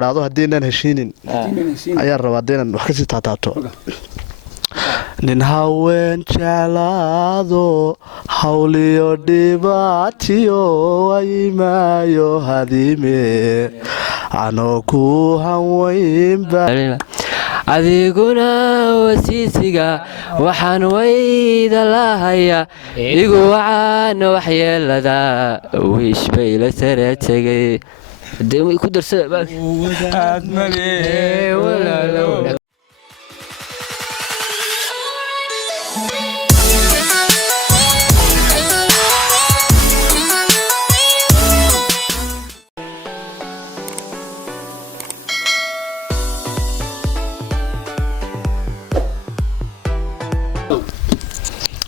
raado hadeenan heshiinin ayaa rabaa deenan wax ka sii taataato nin haween jeclaado hawliyo dhibaatiyo waymaayo hadime anoo ku hanweynba adiguna wasiisiga waxaan wayda lahaya igu wacaan waxyeelada wiish bay la sara tegay ku darsada aad malee walaalow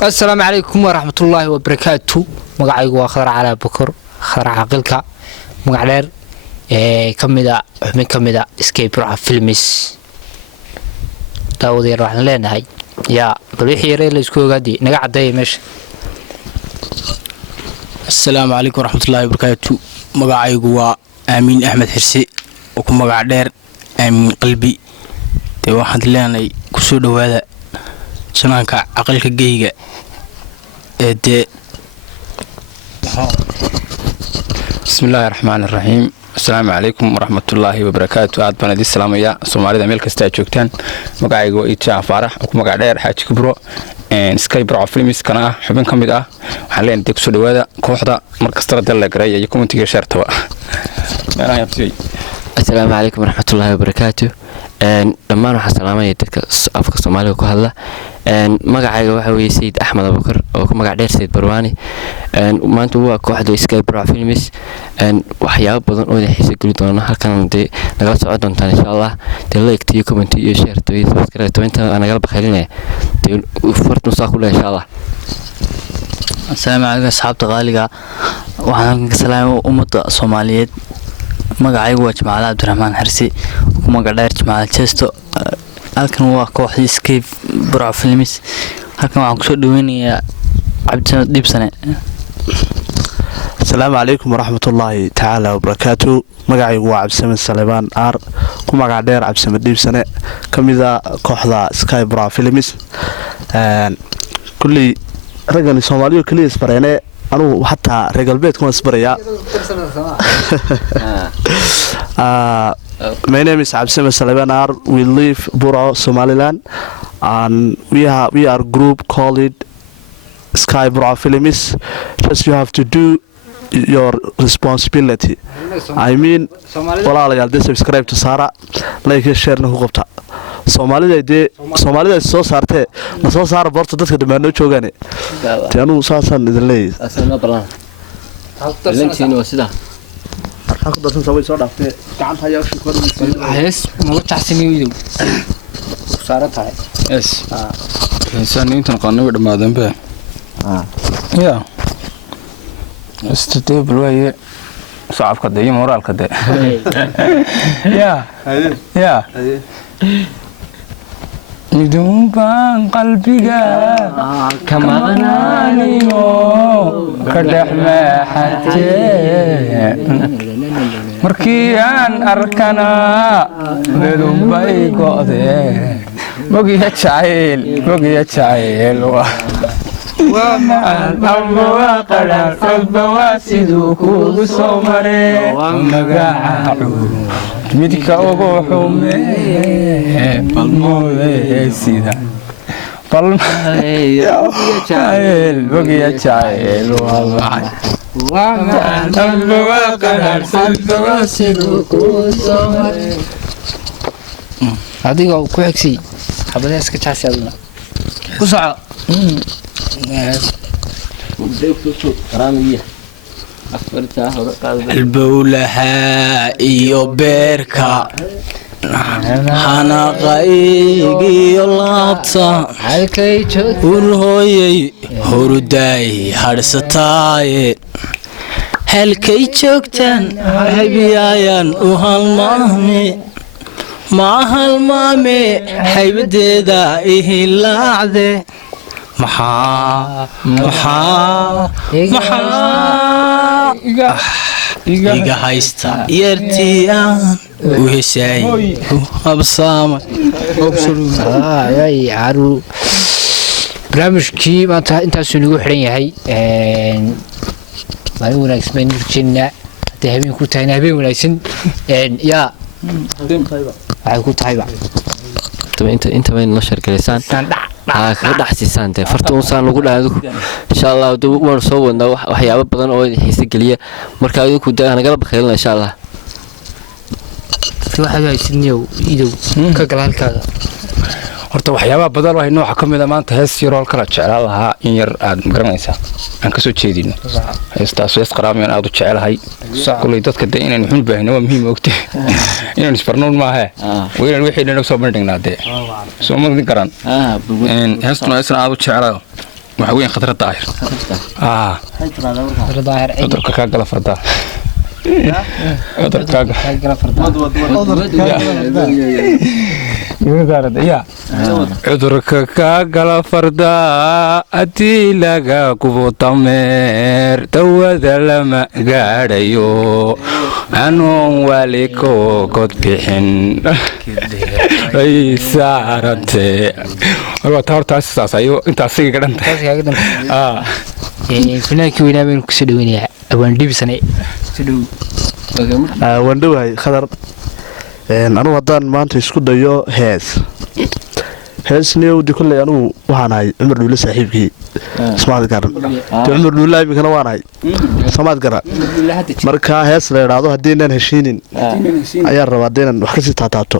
السلام عليكم ورحمة الله وبركاته مقعيق وخضر على بكر خضر عقلك مقعدير كمدا اسكيب روح فيلمس داودي راح لنا هاي يا بلوحي يري لسكو غادي نقعد داي ماشي السلام عليكم ورحمة الله وبركاته مقعيق وآمين أحمد حرسي وكم مقعدير آمين قلبي دي واحد لنا كسود وهذا شنانك عقلك جيجا بسم الله الرحمن الرحيم السلام عليكم ورحمة الله وبركاته عاد بنا دي السلام يا سوماليدا ميل كستا joogtaan magacaygu Iitaa Faarax oo ku magac dheer Xaaji Kubro Sky Pro Films kana xubin kamid ah waxaan leenahay ku soo dhawaada kooxda markasta dal la garay iyo commentiga shartaba السلام عليكم ورحمة الله وبركاته dhammaan waxaan salaamayaa dadka afka Soomaaliga ku hadla magacayga waxa weeye Sayid Axmed Abubakar oo ku magac dheer Sayid Barwaani maanta waa kooxda Sky Pro Films waxyaabo badan oo xiiso geli doona halkan nagala socon doontaan insha Allah like iyo comment iyo share iyo subscribe inta aan nagala baqaynaa fartu saa ku insha Allah السلام عليكم أصحاب غالية وحنا كسلام أمة الصومالية magacaygu waa Jamaal Abdurrahmaan Xarsi kuma gadheer Jamaal Chesto halkan waa kooxda Sky Pro Films halkan waxaan ku soo dhaweynayaa Cabdi Dibsane السلام عليكم ورحمة الله تعالى وبركاته magacaygu waa Cabdi Salebaan Aar ku magac dheer Cabdi Dibsane kamida kooxda Sky Pro Films kulli ragani Soomaaliyo kaliya isbareene أنا حتى رجال بيت كمان سبريا. My name is Absem Salabanar. We live Buro, Somaliland, and we are group called Sky Pro Films. Just you have to do your responsibility. I mean, walaalayaal de subscribe to Sara, like share na ku qabta. Soomaalida soo saartay ma soo saar barta dadka dhamaano joogan taanu saasan idin leeyahay asana balan lantiin waa sida arxaq dadka soo dhaaftay gacanta ayaa ku kormaysa hees ma taxsini wiidow saaratahay yes insan intan qanno dhamaadan ba ya istable way saafka day moraalka day ya بدون بان قلبك كما غنانيو كدح ما حتى مركيان أركنا بدون باي قاضي بقي تشايل ومع الأرض وقل الحب واسدوك وصومري ومقاعو مدك وحومي بالموضي سيدا بقي تشايل والله ومع الأرض وقل الحب واسدوك وصومري هذه هو كويكسي حبدا اسك تشاسي ادنا وسع البولها iyo beerka hana qaygiyo laabta halkay joogto urhooyay horuday harsataaye halkay joogtaan haybiyayaan u halmaame ma halmaame haybadeeda ihilaacde maxaa iga haysta yartii aan u heshaay u habsaamay caru barnaamijkii maanta intaasuu nagu xiran yahay maalin wanaagsan baynu urjeednaa hadday habeen ku tahayna habeen wanaagsan yaa waxay ku tahayba inta bay noo shargalaysaan kaga dhaxsiisaan dee farta unsaan lagu dhaha adigu insha allah waanu soo wadnaa waxyaabo badan oo xiise geliya marka adinku nagala bakhaylina insha allah waxaad haysidniyow idow ka gala halkaaga horta waxyaabaha badan wahay nooca ka mid a maanta hees yaroo kala jeclaan lahaa in yar aad magaranaysaa aan ka soo jeedino heestaas hees qaraamiyan aad u jecelahay kulay dadka dee inaan wuxuun baahina waa muhiim ogte inaan isbarnoon maahe waa inaan wixii dhan soo bandhignaa dee soo madin karan heestuna heesna aad u jecelayo waxa weyn khadra daahir cudurka kaa gala fardaa cudurka kaa gala fardaa haddii laga gubo dameer dawada lama gaadhayo anoon wali koo god bixin ay saarantee hortaas intaasiga ka dhanta finaankii weynaa baynu kusoo dhaweynayaa awaan dhibisane waan dhowahay khadar anugu haddaan maanta isku dayo heesniyowdi kolley anugu waxaan ahay cumar dhuule saaxiibkii samaad garan cumar dhuulla iminkana waan ahay samaad gara markaa hees la idhaahdo haddiinaan heshiinin ayaan rabaa haddaynan wax kasii taataabto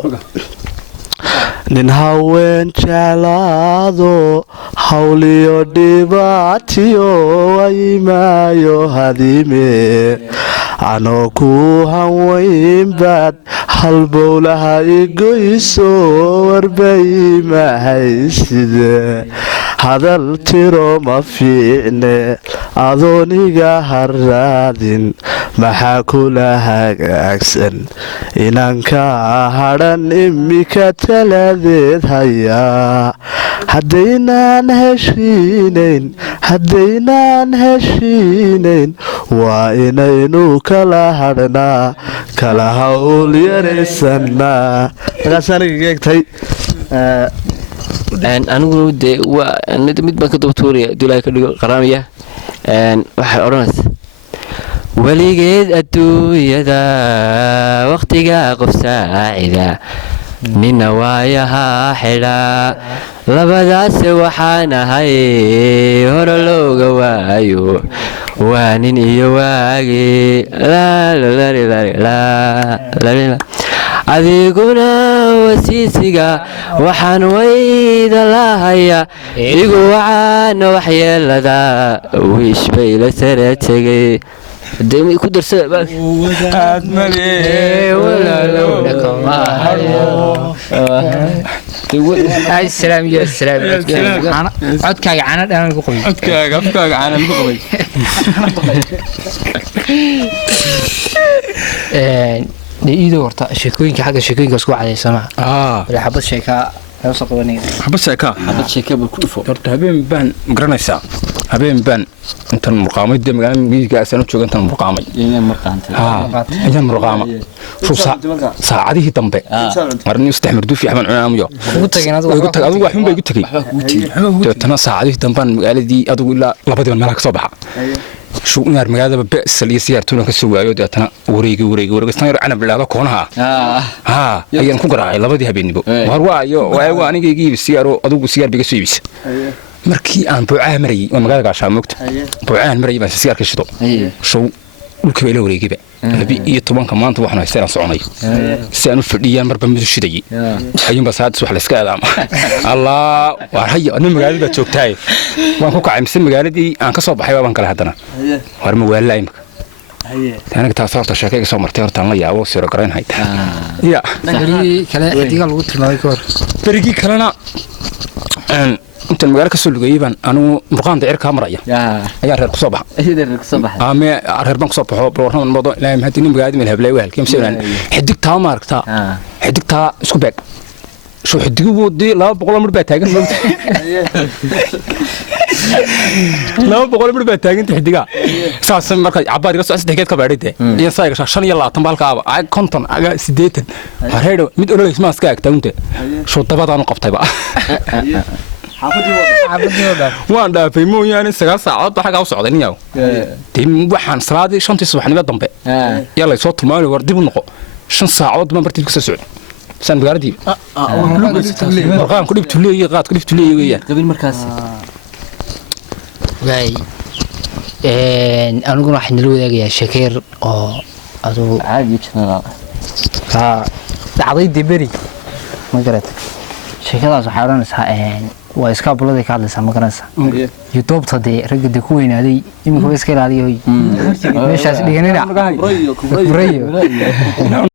nin haween jeclaado hawliyo dhibaatiyo waymaayo hadime anoo ku hanweynbaad halbowlaha igoyso warbaymahayside hadal tiro ma fiicne adooniga haraadin maxaa kula hagaagsan inanka hadhan imika taladeed hayaa haddaynaan heshiinayn waa inaynu kala hadhnaa kala hawl yaraysanaa markaasanigageegtay aniguna dee mid baan ka daba tuuraya haduu ilaahay ka dhigo qaraamiya waxay odhanaysa weligeed adduunyada wakhtiga qof saacida nina waayahaa xidhaa labadaase waxaan ahay hore looga waayo waa nin iyo waagi adiguna wasiisiga waxaan wayda lahaya igu wacaana waxyeelada wiish bay la sara tegay ku darsada السلام يا السلام عدك عنا انا نقول عدك عنا نقول إذا ورطة شكوينك حاجة شكوينك اسكو عليه سماع ولا حبط شيكا يوصل قوانين حبط شيكا بالكوفة ورطة هبين بان مقرنيسا هبين بان انت المرقامي دي مقام ميجي قاسانو تشوق انت المرقامي ايام مرقامة شو ساعديه تنبي مرني يستحمر دوفي حمان عناميو قلت ادو waxun bay gutagay tana saacadii damban magaaladii adigu ilaa labadii meel ka soo baxa شو نار مقادة بأسل يسير تونا كسواه يوداتنا وريق استنير أنا بالله كونها أيام كوكرا لبدي هبيني بو وهو أيوة أنا جي بالسيارة أدوق السيارة بيجسويس مركي أنا بعاه مري ومقادة عشان مكت بعاه مري بس السيارة كشطو شو الكبير وريق بقى نبي طبعا كمان طبعا يستاهل صعوني سأنو فرديان مربى مدرش دقي أيام بس هاد سوحل سكال الله وهي أنا مقالة بتشوكتاي وأنا كوكا عمسين مقالة دي أنا كصوب حيوان كلا هدنا وأنا مقال لايمك أنا كنت أصرت الشركة كسر مرتين تانغ يا أو سير قرين هاي يا نقولي كلا ديقال قلت ما يكور بريجي كلنا أنت المقالة كسر جيبان أنا مرقان دعير كامرة يا رير صباح رير صباح أمي رير بنك صباح بروحنا الموضوع لا مهتنين مقالة من هبلاي وهل كم سنة حدك تا مارك تا حدك تا سكوبك شو حدقوا دي لا بقول أمر بتاعن لا بقول أمر بتاعن تحدقها ساس مركز عبارة قصة أسد كباريته ينسايق شان يلا تنبالك أبا كونتون أجا سديتن هريدو ميت أولو اسمه سكاك تونته شو طبعا أنا قبضي بقى waan dhaafay mooyaane 9 saacadood waxa ka socday niyow tiin waxaan salaadii 5 subaxnimo dambe yalla soo tilmaamay war dib u noqo 5 saacadood ma bartii ku soo socday san gaaradii warqaan ku dhibtu leeyahay qaad ku dhibtu leeyahay qabil markaas waay aniguna waxaan la wadaagayaa shakeer oo aduu caadi jannada ka dhacday dibari ma garat sheekadaas waxay oranaysaa waa iska bulada ka hadlaysaa ma garanaysaa youtube-ta dee ragga ku weynaaday iminka iska ilaaliyo meeshaas dhiganina